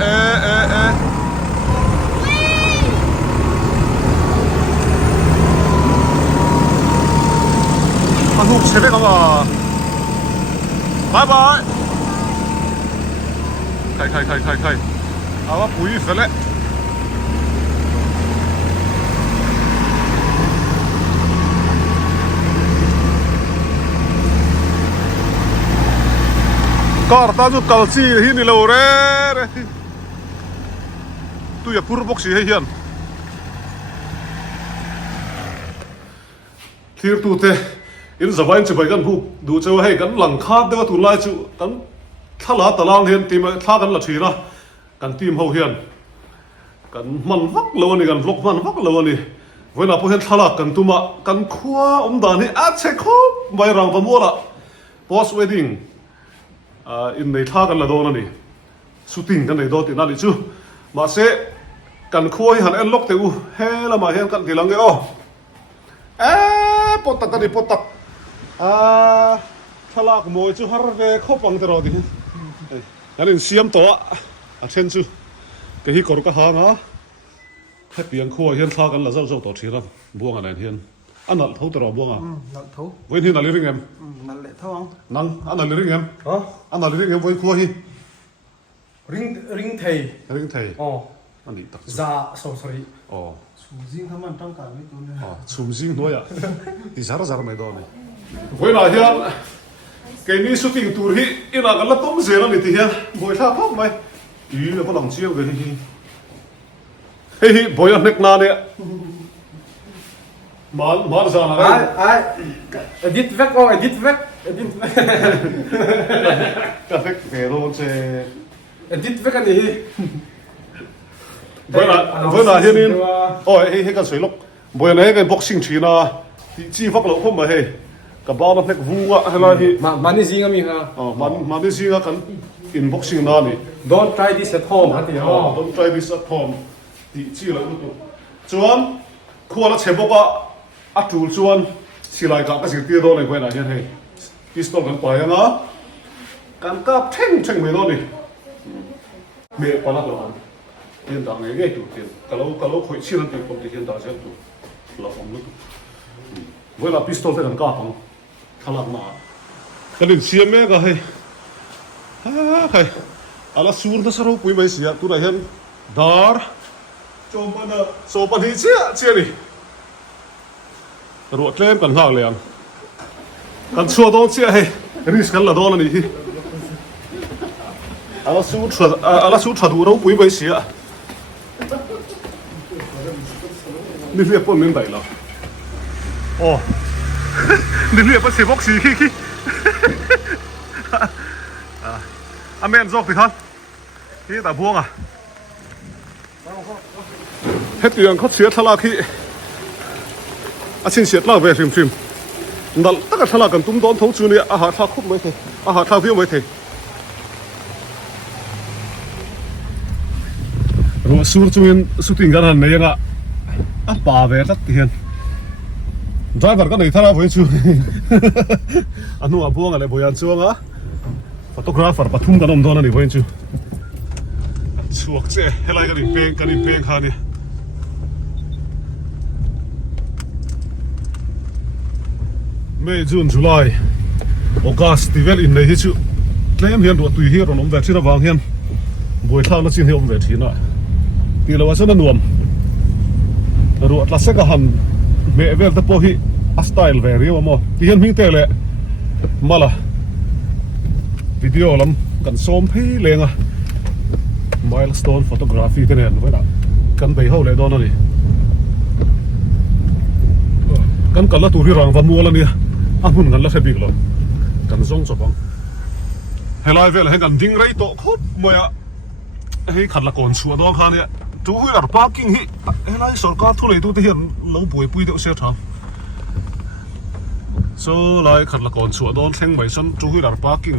มันหุบเสร็จแล้วก็บายบายใครเอาว่าปุ๋ยเสร็จแล้วก็ตอนจุดเกาซีที่นี่เราเร่ตัวอย่าพูดบอกสิให้เฮียนที่ตัวเตอินสบายจะไปกันผู้ดูเจ้าให้กันหลังคาเดี๋ยวตัวไล่จู่กันถ้าหลาตารางเฮียนทีมถ้ากันละทีนะกันทีมเขาเฮียนกันมันวักเลวนี่กันลกมันวักเลวนี่เวลาพวกเฮียนทะเลาะกันตัวมากันคว้าดานี่อาเช็คเขาใบรังประมัวละ post wedding in ในท่ากันละโดนนี่สุดทิ้งกันในโดนที่นั่นดิจูมาเสกันคว้าหันเอ็นล็อกเตอูเฮละมาเฮียนกันทีหลังเอ้อปตักกันดิปตักทะเลาะกันมวยจูฮาร์เร่เข้าปังตลอดดินั่นเองเสียมตัวเช่นจูก็ฮิกอร์ก็หางให้เปลี่ยนครัวเฮียนท่ากันละเจ้าตัวทีละบวงอะไรเฮียนอันนั้นเท่าตลอดบวงนั่นเท่าเว้นที่นั่นเรื่องเงินนั่นแหละเท่านั่งอันนั้นเรื่องเงินอันนั้นเรื่องเงินเว้นครัวฮีริงไทยอ๋ออันนี้ตักจ่าsorryอ๋อชูซิงทำมันต้องการไม่ตัวเนี่ยอ๋อชูซิงด้วยที่สารไม่โดนเลยเว้นอะไรเฮียนแกนี่สุดทิ้งตัวฮีอินากันละต้มเสียแล้วนี่ที่เฮียนบอยท่าพับไหมอีแล้วก็หลังเชี่ยวกันเฮ้ยบอยอันเล็กนาเนี่ยมาซานะedit weg oh edit weg perfect pero se edit wegอันนี้เวลาเฮียนี่โอ้ยให้กันสวยลูกเวลาให้กันบ็อกซิ่งชีน่ะที่จีฟักเราพุ่มมาให้กับบ้านนักวัวอะไรที่มันนี่จริงอ่ะมีฮะอ๋อมันนี่จริงอ่ะกันin boxing นั่นนี่ don't try this at home ฮะที่อ๋อ don't try this at home ที่จีเราลูกจวนควรละเชฟบอกว่าอัดจูจวนสิไลกับก็สิ่งที่โดนในเวลาเฮียให้ที่สตอกันไปนะกันกับเท่งไม่โดนนี่เมื่อปนักเราเฮียนต่างเงี้ยตัวเฮียนkalauคุยชิลันตัวคนที่เฮียนต่างเช่นตัวเราฟังลูกเวลาพิสตอลกันกับของทะลักมากันดิเสียแม่ก็ให้ให้อาสูรนั่นสรุปปุยไม่เสียตัวเฮียนดาร์โจมมันโซปันที่เชี่ยนี่รวดเล่มกันห่างเลยกันชัวร์ต้องเชี่ยให้ริสกันละโดนนี่อาสูรดูเราปุยไม่เสียนี่เรียกปนเล่นไหนล่ะโอ้นี่เรียกว่าเสียบอกสีขี้อเมนซอกสิครับนี่แต่พวงเฮ็ดอย่างเขาเสียทลาขี้อาชินเสียทลาเวฟิมนั่นตั้งแต่ทลากันตุ้มโดนท้องจูเนี่ยอาหารทลาคุบไม่เทอาหารทลาเพี้ยไม่เทรัวสูรจูนสุดทิ้งกันนั่นยังป่าเวทัดเทียนไดรเวอร์ก็ในทลาเวจูอันนู้นพวงอะไรพยัญชนะfotografer ปฐุมกันอมโดนนี่เว้นจูสวกเจ้อะไรกันอีกเพลงขานี่เมย์จูนจุลายออกัสที่เวลอินในฮิจูเคลมเฮียนรัวตุยเฮียรอนอมเวทีระวังเฮียนบวยท่าแล้วจินเฮียอมเวทีน่ะที่เราว่าจะนั่นนวมรัวลักษณะหันเมย์เวลตะโพฮิอัสไตล์เวรีว่ามั้งที่เฮียนมิงเตะเลยมาละวิดีโอลำกันซ้อมพี่เลงอ่ะ milestone photography กันเนี่ยไว้ละกันไปเข้าเลยโดนนี่กันละตัวที่รังฟันมัวแล้วเนี่ยหุ่นกันละเสบิกเลยกันส่งจบบังให้ไลฟ์เลยให้กันดิ้งไรโตครบมวยให้ขัดละก่อนชัวร์ดองคาเนี่ยตัวที่เราพาร์กิ้งให้ไลฟ์สกัดทุเรศตัวที่เห็นเราปุยเดี๋ยวเสียทางโซ่ไลฟ์ขัดละก่อนชัวร์ดองแข่งไว้ฉันตัวที่เราพาร์กิ้ง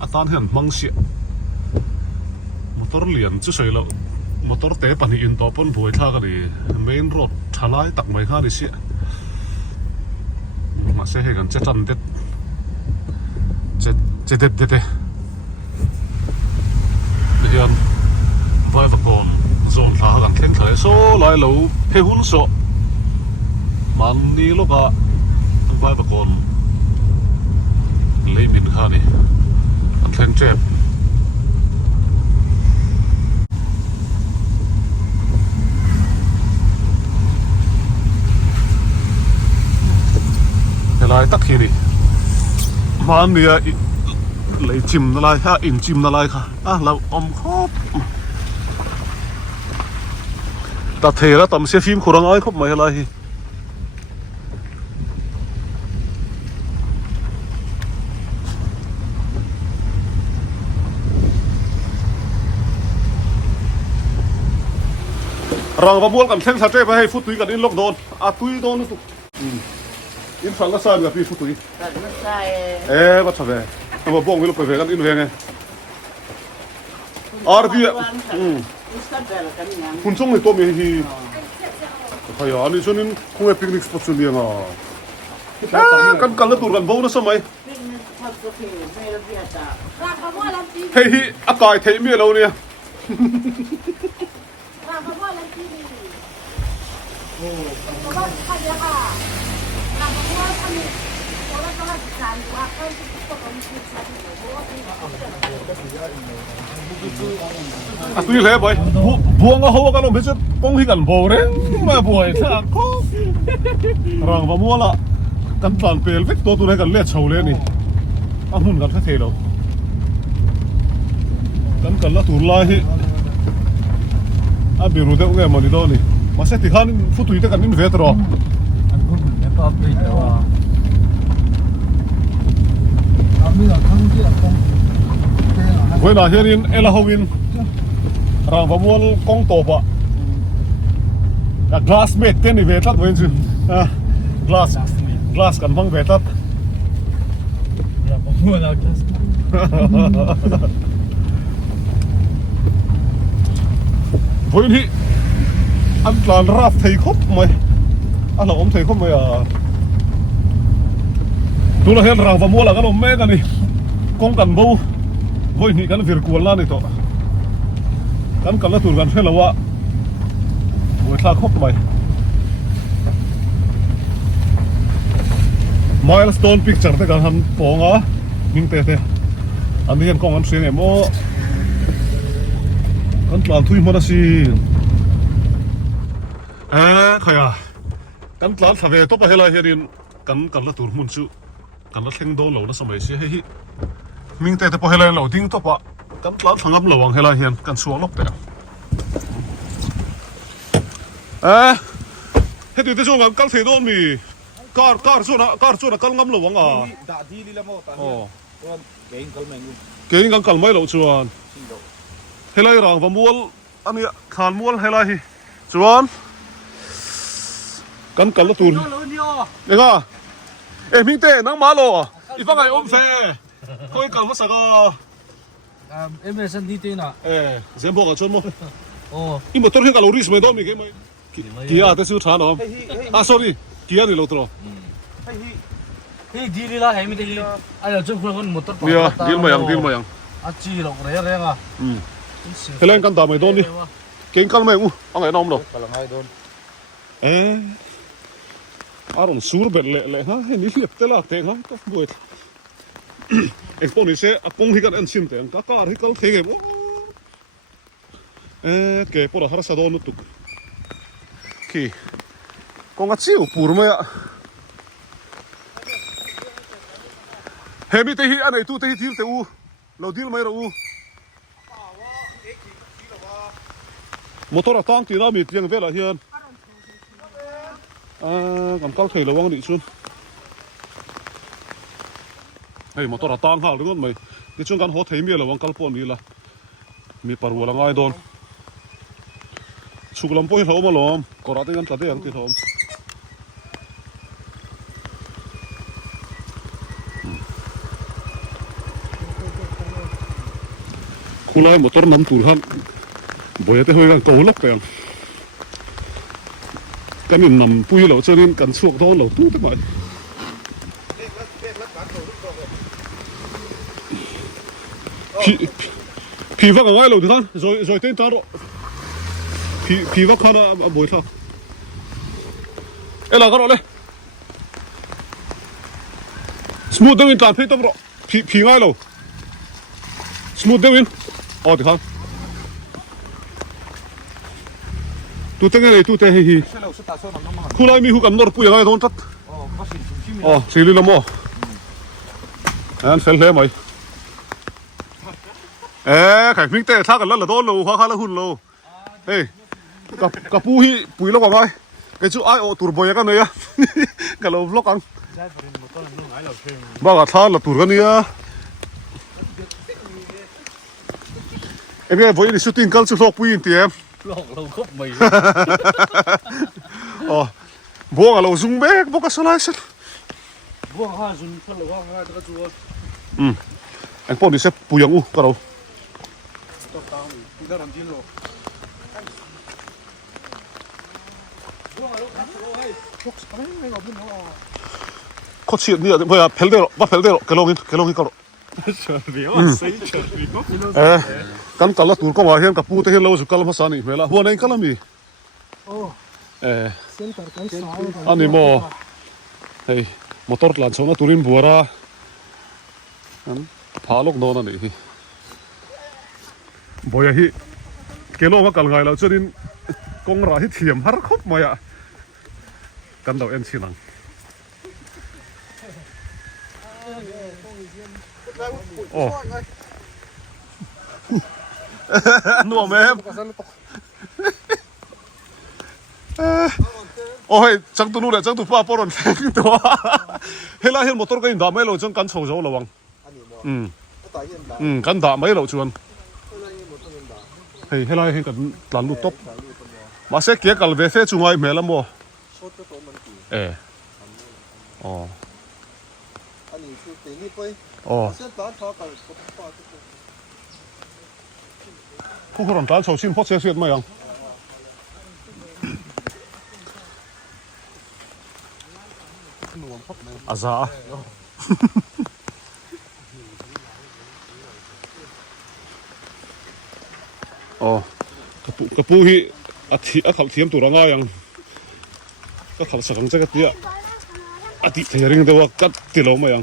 อาตานเห็นมังเสียมอเตอร์เลียนจะใช่แล้วมอเตอร์เตะปันหินต่อปนบวยท่ากันดีเมนรถทลายตักไม้ข้าดิเสียมาเสียให้กันจะจันเด็ดเด็ดเฮียน thầy số lại lẩu hay hun sọ man đi lúc à vai bà con lấy mình ha này ăn lên chép lại tắc khi đi man đi lấy chìm nó lại ha in chìm nó lại ha là khóc ta thế là tầm xe phim khổ ai khóc mày lại rằng và mua cầm thêm sát chế hay phút túi gần in lốc đồn túi đồn nó in phẳng là sai gặp đi phút túi bắt sao về mà bông cái lúc về gần in về nghe bia hun chung thì tôm thì phải à anh cho nên không phải picnic spot xuân điên à căn căn là tụi gần bông nó sao mày thấy cài thấy miếng lâu nè tuy thế vậy buông cái hố cái nó biết chứ bông thì gần bầu đấy mà buổi sao có rằng và mua là căn toàn bèl vết to tụi này gần lết sầu lên đi hun gần thế đâu căn là tụi lai thì bị rồi đấy nghe mà đi đâu đi mà sẽ thì khăn phút tụi cái gần về rồi với là hiện in Halloween rằng và mua con tổ bạ glass made tên thì về tắt với chứ glass cần mang về tắt với thì anh là rap thầy khóc mày anh là ông thầy khóc mày à tôi là hiện rằng và mua là cái đồ mẹ cái này con cần bâu với thì cái việc cuốn lan này thôi cái là tụi gần phải là vợ buổi sáng khóc mày milestone picture thế cái hắn phong á mình tê tê anh đi ăn con ăn xí này mô anh làm thui mà xí khơi à cái làm sao về tốt bao nhiêu là hiện cái là tụi muốn chịu cái là thành đô lâu nó sao mấy xí hay mình tê tê bao nhiêu là lâu tiếng tốt bạ cái làm thằng ngắm lâu hay là hiện cái xuống lốc đấy hết thì tôi cho cái thế đó mi car chỗ nào cái ngắm lâu à đã đi đi làm gì cái cái mấy lâu chuan hay là rằng và mua anh ấy khăn mua hay là chuan cái là tụi đấy à mình tê nắng má lo ít vài ngày ôm xe coi cái mất sao em là sân đi tên à xem bộ cái chuyện mà nhưng mà tôi thấy cái lối mấy đó mình cái mấy kia tại sao thằng đó sorry kia này lâu rồi cái đi đi là hay mình đi ai là chung con motor đi mà yang chi lộc đấy à cái lên căn tàu mấy đôn đi cái căn mấy ông ấy nom đâu đồng sủi bệt lệ ha hình như liệp thế là thế ha có buổi expo này sẽ công thì cái anh xin tiền các thì có thế cái cái bộ là sao đó nó tụt khi con cá chiu pur mày ạ hemi tê hi anh ấy tu tê hi thiêu tê u lâu điêu mày rồi u motor tang thì nó bị tiếng về là hiền cầm cao thầy là quang định xuân hey motor tang hal đúng không mày cái chung căn hot thấy miệt là quang kalpon đi là mi paru là ngay đòn chụp làm bôi thấu mà lom có ra tiếng ăn chả tiếng thì thom khu lai motor nằm tủ han bôi tới hơi gan cầu lóc kìa cái mình nằm bôi lẩu cho nên cần suộc thôi lẩu tú thế mày phi vác ở ngoài lẩu thì thôi rồi tên ta rồi 皮个看了不会跳。哎，哪个了嘞？smooth 等于单配多不多？皮挨了。smooth 等于，哦，你看，都等于都等于。库拉米胡กันนอร์ปุยอะไรตรงนั้นอ๋อสีเหลืองมั้งอันเฟลเลยไหมไข่พิ้งเตะท่ากันแล้วเหรอโดนโลข้าแล้วหุ่นโลเฮ้ยกับปุยปุยแล้วกว่าไหมไอ้จู่ไอ้โอตัวบอยกันเนี่ยกับเราล็อกกันบ้ากับท่าละตัวกันเนี่ยเอ็งไงบอยนี่ชูติ้งกันสุดล็อกปุยอินเตียมหลอกเราครบไม่ อ๋อบัวกับเราซุ่มเบกบัวกับสไลด์ บัวข้าซุนพลังข้าตะกัว อันพวกนี้เซฟปุยยังอู้ก็เราเขาเชียร์เนี่ยเพื่อเพลเดอร์ว่าเพลเดอร์แกลงก็เรากันกันละตัวก็ว่าเห็นกับปูเตเห็นเราสุกัลมาสานี่เวลาหัวในกันละมีอันนี้โมเฮ้ยมอเตอร์หลานชาวนาตุรินบัวระพาลูกนอนนี่บ่อยฮิเกลว่ากันไงเราจนกงราฮิเทียมฮาร์คบมาอ่ะกันเราเอ็นชินังโอ้นัวแม่โอ้ยจังตัวนู้นแหละจังตัวป้าปอนแทงตัวเฮล่าเห็นมอเตอร์ก็ยิงด่าไม่เราจังกันโฉวระวังกันด่าไม่เราชวนเฮ้ยเฮล่าเห็นกันหลานลูกตบมาเสกเกี่ยกันเวฟจุงไอเมล่ะโมอ๋ออ๋อผู้คนร้านชาวชินพอเสียเสียดมายังอาซาอ๋อกระปูฮีอาทิอาขับเทียมตัวร่างยังก็ขับสังเกตเนี่ยอาทิเทียริงเดียวกัดติลมายัง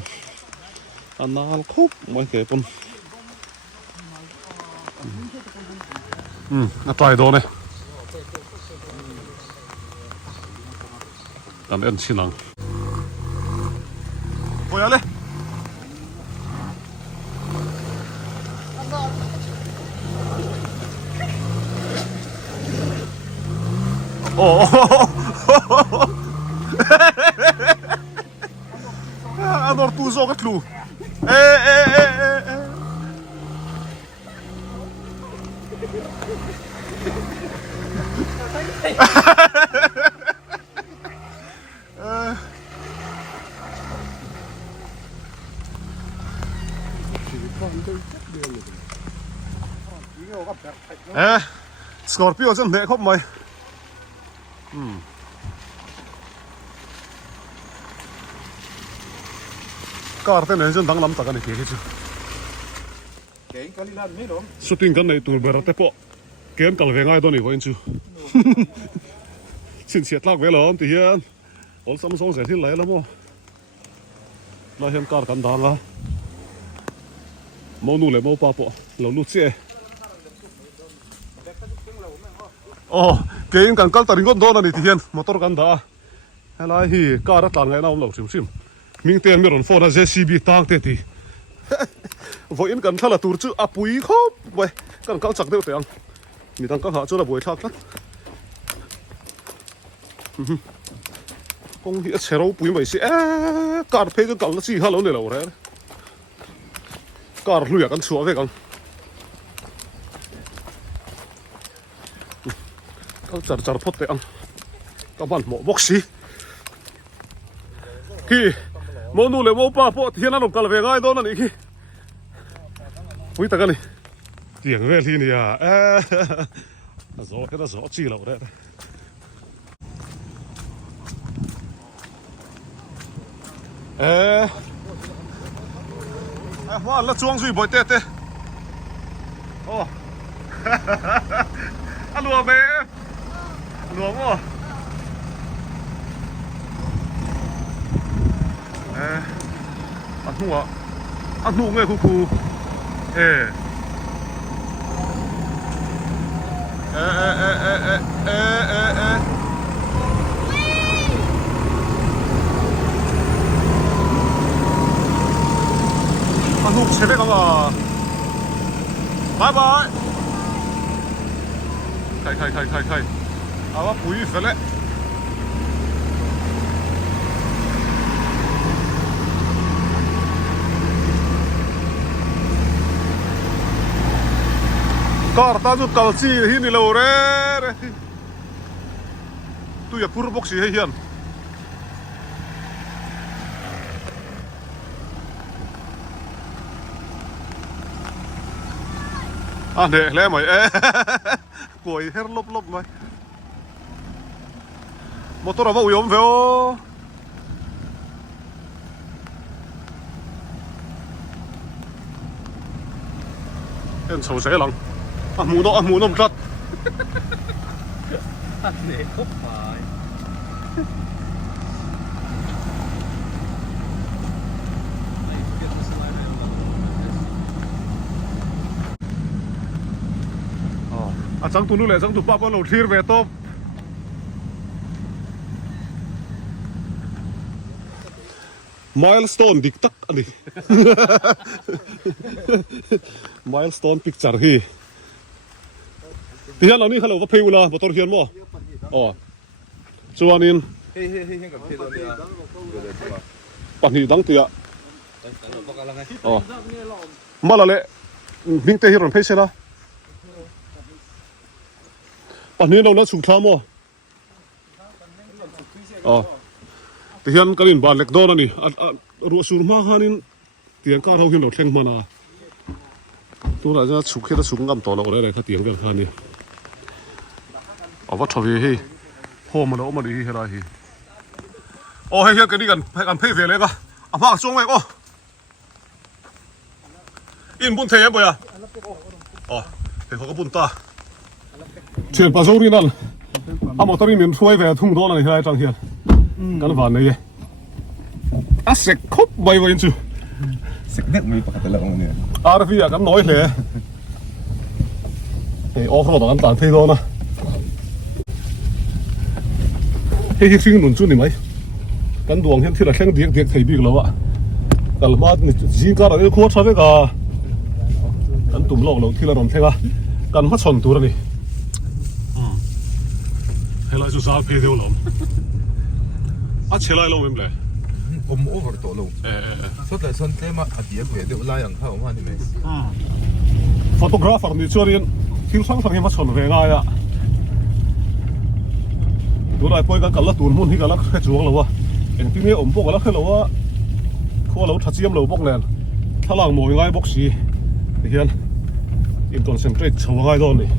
อันนั้นครบไม่เก็บปุ่นน่าตายโดนเลยอันนี้ชินังโอ้ยอะไรโอ้อันนั้นตู้โซ่กัดลูสกอร์ปิโอจะเหนื่อยครบไหมก็อาจจะเนี่ยจนดังลำตะกันอีกทีสุดทิ้งกันในตัวเบอร์เตปเกมกัลเวง่ายตัวนี้ก็อินจูสินเสียตลักเวลาตีเห็นออลซัมซองเสียที่ไหนแล้วมั้งเราเห็นการกันดังละมอนูเลยมอป้าปะเราลุดเสียโอ้เกมกันกัลตาริงก็โดนนี่ตีเห็นมอเตอร์กันด่าอะไรฮีการตังไงน้าเราชิมมิงเตียนมีรถฟอร์ดเจซีบีตั้งเตตีวันนี้กันท่าละตัวจู่อปุยเขาไปกันกัลจักเดียวเตียงมีตั้งก็หาจุดละบุยทักกันคงเหี้ยเชลล์ปุยไม่สิการเพย์กันละสี่ฮัลโหลเนี่ยเราเลยการลุยกันชัวร์กันก็จัดพอดเตียงก็บ้านหมอบ็อกซี่ที่มอนูเลยมอป้าพอที่นั่นผมกันเลยง่ายโดนนั่นอีกอุ้ยตะกันนี่เตียงเวทีนี่อ่ะน่าจะน่าจะจีเราได้ว่าแล้วช่วงสุดบ่อยเตะโอ้อันรัวเบ้ หลวงอ่ะอันหัวอันหัวไงครูเอออันหัวเช็ดได้ก็ว่าบายบายใครเอาว่าปุ๋ยเสร็จแล้วKarta tu kalsi hi ni lo re tu ya pur box hi hian ne le mai koi her lop mai motor va uyom veo en chou se lang mù nó một rất để khúc phải chẳng tụi nó lại chẳng tụi ba bao lâu thiệt về top milestone dik tak ani milestone picture hiที่เรานี่เขาเรียกว่าเพลวละบทเรียนมั้งอ๋อส่วนนี้ปัจจุบันตั้งแต่อ๋อมาแล้วเลยนิ่งเตะที่เราเพชรละปัจจุบันเราเล่นสุขท้ามั้งอ๋อที่ยันกันบ้านเล็กโดนนี่รัวสูงมากฮะนี่เตียงการเราเห็นเราเท่งมานะตัวเราจะสุขแค่สุขงามต่อเราอะไรเขาเตียงกันฮะนี่ว่าทวีฮีโฮมันเอามาดีอะไรฮีโอ้ให้เฮียกันนี่กันให้กันเพ่เฟเลยก็อ่ะมาช่วงไว้ก็อินบุญเทียบไปอ่ะอ๋อเห็นเขาก็บุญตาเชียนปะโซนี่นั่นอ่ะมอตอรี่มันช่วยแฝงทุ่งโดนอะไรให้จังเฮียกันหวานเลยอ่ะเสกครบใบไว้จู่เสกเนี่ยมีปกติแล้วเนี่ยอาร์ฟีอ่ะกันน้อยเลยเฮ้ยออฟโรดกันต่างเท่โดนนะเฮ้ยสิ่งนู้นจุดนี่ไหมกันดวงเห็นที่เราแข่งเด็กไทยบิ๊กแล้วอะแต่ละมาจริงก็เราโคตรชอบเลยกันตุ่มโลกเราที่เราลงเท่ากันมาชนตัวนี่ให้เราจะสาวเพลย์เดียวเราอ่ะเชลัยเราไม่เลยผมโอเวอร์ตัวลงสุดแต่ส่วนเต็มอ่ะเดี๋ยวเดี๋ยวไล่อย่างเข้ามานี่ไหมฟอโตกราฟนี่ช่วยเรียนที่ช่างสังเกตมาชนเรื่องอะไรอะตัวไหนป่วยกันละตัวมุ่นที่กันละแค่จวงเราวะเอ็งที่นี่อมพวกกันละแค่เราว่าขั้วเราทัดเสียมเราพวกนั้นถ้าหลังมวยง่ายบกสีเฮียนอินคอนเซนเทรตชาวง่ายโดนนี่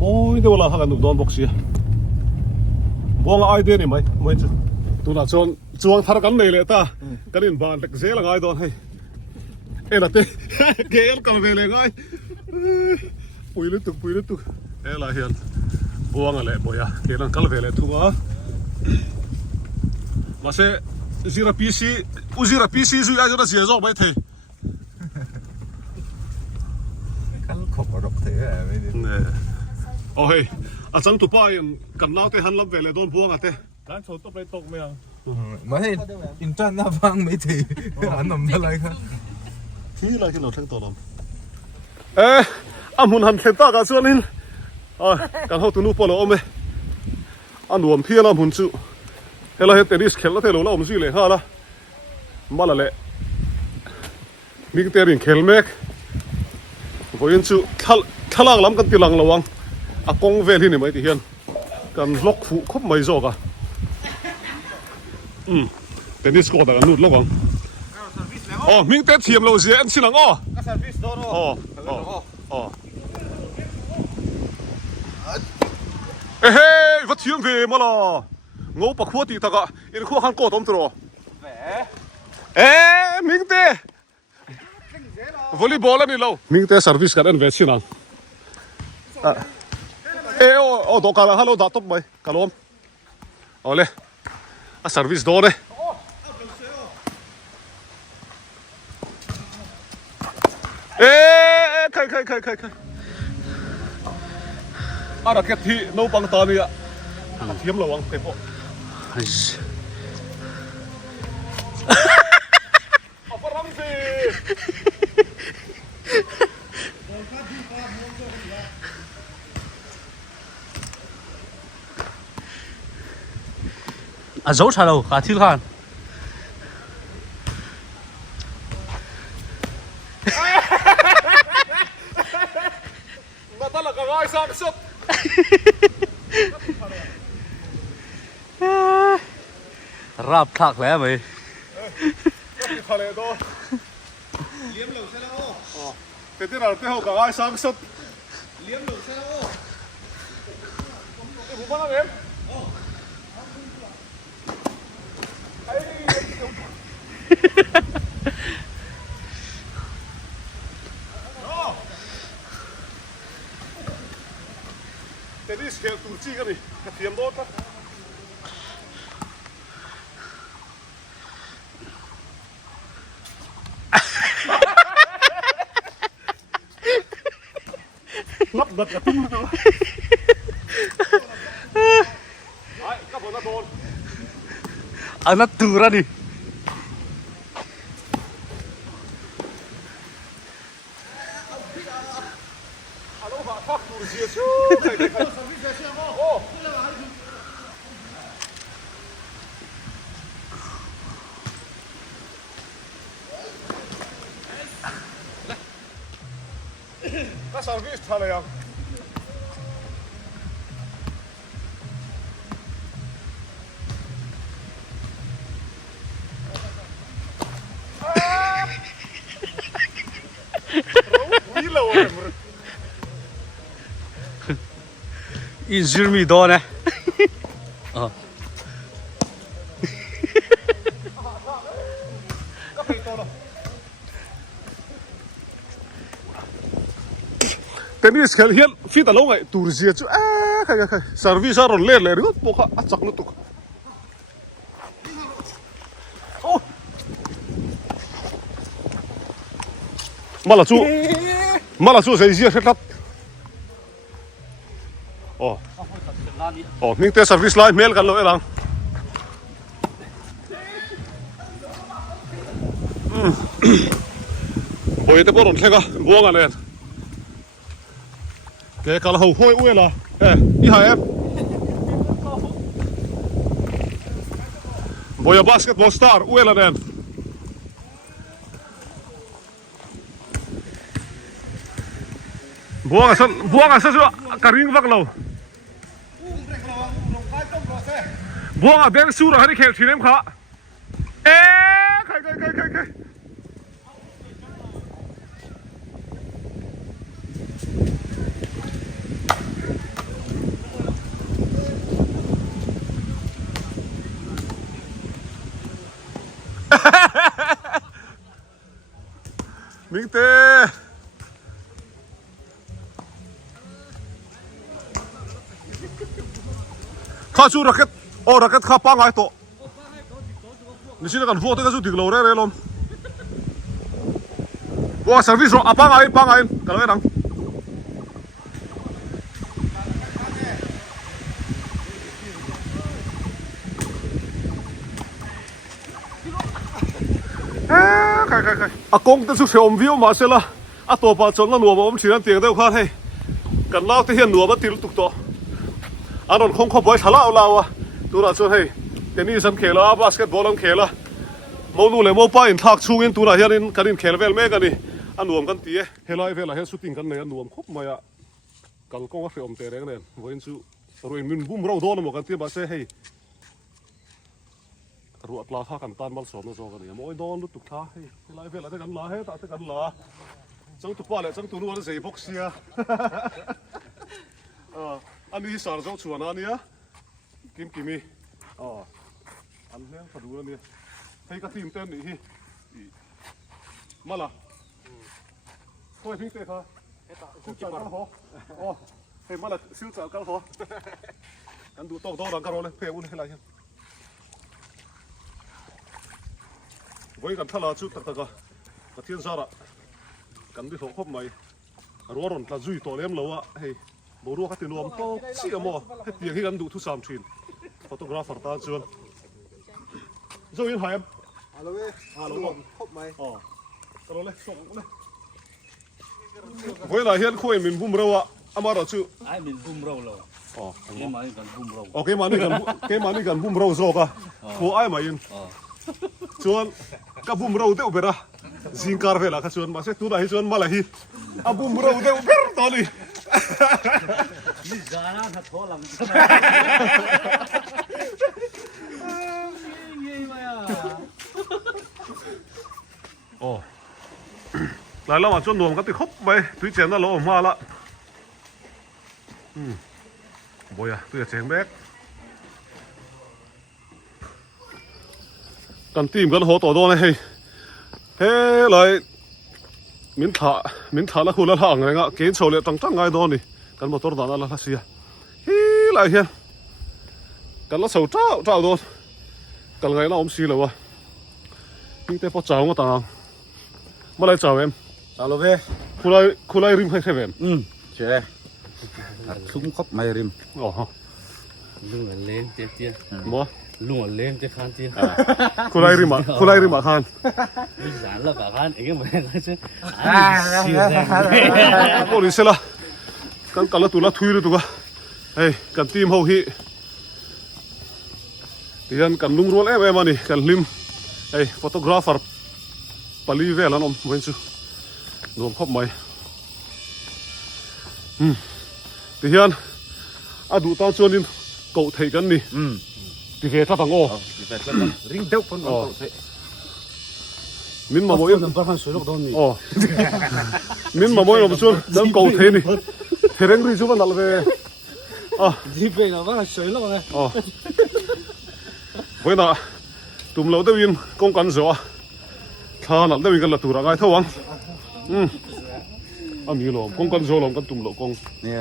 มวยเดี๋ยวเราหากันดูโดนบกสีบวงไอเดียนี่ไหมไม่จุตัวน่ะจวงทาร์กันเลยตากันอินบานแต่เสียละง่ายโดนให้เอ็งน่ะเต้เกย์กันไปเลยง่ายปุยลุตุกเอ้ละเฮียนบวงอะไรบ่อยอะเดี๋ยวนั่งกัลเวลทุ่งอ่ะมาเสซิราพีซีอุซิราพีซีสุดยอดจะเสียจอกไม่เทขั้นขบรกเถอะไม่ดีเนี่ยโอ้ยอาจารย์ตุป้ายกันน้าเตะหันลำเวลโดนบวงอ่ะเตะร้านโชว์ตบไปตกไม่ยังไม่ให้อินจันน่าฟังไม่ทีอันนั้นอะไรครับที่อะไรที่เราทั้งตัวนั้นอามุนหันเซนต้ากันส่วนนี้กันเขาตัวนู้นพอเราเอาไหมอันรวมเพี้ยนมุนจู่เฮล่าเฮตเตอร์ดิสเคลแล้วเทโลเราไม่ซื้อเลยฮะละมาละเละมีเตอร์ดินเคลเมกพอยันจู่ทลางล้ำกันตีลังระวังอากงเวลที่นี่ไหมที่เฮียนกันล็อกฟูคบไม่จอกอ่ะเตนนิสก็แต่กันนู่นระวังอ๋อมีเตอร์เทียมเราเสียอันสิลังอ๋อเฮ้ยวัดเทียงเวมาล่ะงูปักขั้วตีตะกะอินขั้วขันโกต้มตัวมิงเต้วอลเลย์บอลนี่เรามิงเต้เซอร์วิสกันอันเวชินังโอ o to kala halo da top mai kalom ole a service do ne khai ara ket thi no pang ta ni a thiam lo wang pe po aparam se à dấu trả đầu cả thiên khan mà ta là cái gai sang sốt rap thạc lẽ mày cái này đó liếm lẩu xe đâu cái nào cái hậu cái gai sang sốt liếm lẩu xe đâu cái bún băng em cái đi scale tủ chi cái này cái thiềm đốt đó lắp đặt cả tung nữa đấy các bạn đã đồn anh nó từ ra đi Cái service thật là in zirmi đó này tennis khel hian fit alo ngai tur zia chu a khai service a ron le le ru po kha a chak nu tuk mala chu sei zia khat ning te service line mail kan lo elang boi te poron thega buanga nen cái cả là hầu hôi uê là đi hả em bây giờ basketball star uê là đèn buông à sân chưa cả riêng vác lâu buông à bên su rồi hãy đi khéo chín em khá ê khai Minh Tê khá chú racket racket khá pa ngay to ni xin kan vô tới cái chú tiếng lâu đấy lom wow service rồi pa ngay cái này đằng khai a kong te chu hreom view ma sela a to pa chon na nuwa om thiran tiang deuh kha hei kan lau te hian nuwa til tuk to anon khong kho boy thala lawa tura chu hei tennis an khela basketball an khela mo nu le mo pa in thak chungin tura hian in kan in khel vel me kan ni anuam kan ti e helai vela he shooting kan nei anuam khop maya kal kong a hreom te reng nen voin chu roin min bum ro don mo kan ti ba se hei ruột lá thác cảnh tan mal sớm nó rồi cái này mỗi đòn lúc tục thá lại về là cái cảnh lá hết tại cái cảnh lá chẳng tụt qua lại chẳng tụt luôn cái box xia anh đi sờ trong chuột anh nhá kim kimi anh nhé phải đủ anh nhé thấy cái team tên này mà là thôi phim tệ thôi không chọn nó hả เฮ้ยมาละซิลจ่ากันพอกันดูโต๊ะดังกันเลยเพื่อนให้ไรเห็นไว้กันถ้าเราจุดตะกะกระเทียมซาระกันที่เขาคบใหม่รัวร้อนตะจุยตัวเลี้ยมเราอะเฮ้ยบรัวขัดตินวมโตเสียมั่วให้เตียงให้กันดูทุกสามทีนฟอโตกราฟตาจวนจะยินหาย Alo ơi, alo khóc mày. อ๋อกันเลยส่งเลยไว้หลายเฮียนคุยมินบุ้มเราอะอามาเราชื่อ ai mình bum râu rồi อ๋อ cái máy còn bum râu โอเคมานี่กันบุ้มเราโซกะหัวไอ้มายินชวนกับบุ้มเราเตะอุเบระซิงการเวลาค่ะชวนมาเสตุได้ชวนมาเลยฮิอาบุ้มเราเตะอุเบระตอนนี้ đi ra thật khó làm gì mà à โอ้หลายเรามาจนรวมกันติดครบไปตุ้ยเจนนั่นเราออกมาละบอยอะตุ้ยเจนแบกกันทีมกันโหต่อโดนเลยเฮ้เลยมินถาละคุณละทางไงเงี้ยเกณฑ์โชว์เลยตั้งไงโดนนี่กันมาตัวด่านละทัศเสียเฮ้เลยเฮียกันละเสาเจ้าโดนกันไงเราอมซีเลยวะนี่แต่พอเจ้าก็ต่างมาเลยเจ้าเอ็ม Alo về. คุณไล่ริมให้ใครเอ็ม Chơi. Súng khóc mày rìm. อ๋อ lưng là lên tiếp tiếp มัว lưng là lên tiếp khan tiếp คุณไล่ริมอ่ะคาน đi dán là cả khan ấy mà cái chứ à โอ้ดิเสละกันละตัวละทุยเลยตัวเฮ้ยกันทีมเฮาฮีเดียนกันลุงรัวแล้วมานี่กันลิมเฮ้ยฟอโตกราฟร์ปาลีเวลันอมเว้นซูรวมครบไหมเดียนอะดูตอนชวนนินเกาเทกันนี่ตีเกท่าทางโอ Ring đâu con con thế. มินมาโมย nằm bắt sôi lốc đón đi อ๋อมินมาโมยมาชวนเดิมเกาเทนี่เทเร่งรีจูบันนั่นเลยอ่ะ đi về là bắt sôi lốc này อ๋อเว้ยนะตุ่มเราได้ยินกงกันเสียวท่านั่นได้ยินกันละตัวระไงเท่าวังมีหลอมกงกันเสียวหลอมกันตุ่มเรากง Nè.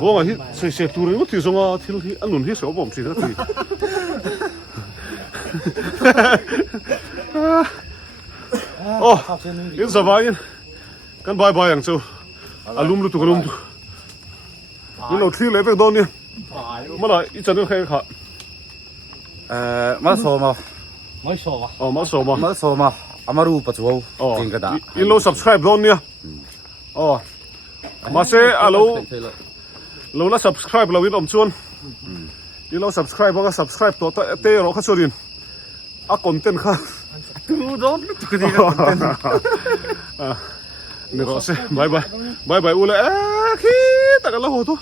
บัวไงที่เสียตัวนี้ก็ที่สงอ่ะที่อันนู้นที่เสียวผมสิทันทีโอ้ยินสบายยินกันบายอย่างเจ้าอารมณ์รู้ตัวอารมณ์ตัวยินเราที่เลยไปโดนเนี่ยเมื่อไหร่อีจันก็แค่ขา Má sổ mà. mới sổ à อ๋อมาสอบมา Má sổ mà. Amaru bắt chuột. อ๋อ Kinh cái đã. ยินเรา subscribe โดนเนี่ยอ๋อมาเซ่เราละ subscribe เราวินอมชวนยินเรา subscribe เพราะว่า subscribe ตัวเต้เราข้าชวนยินอ่ะคอนเทนต์ค่ะ Tu đón cái gì đó. นี่ก็เซ่บายบายอูเลยขี้แต่กันแล้วโหตัว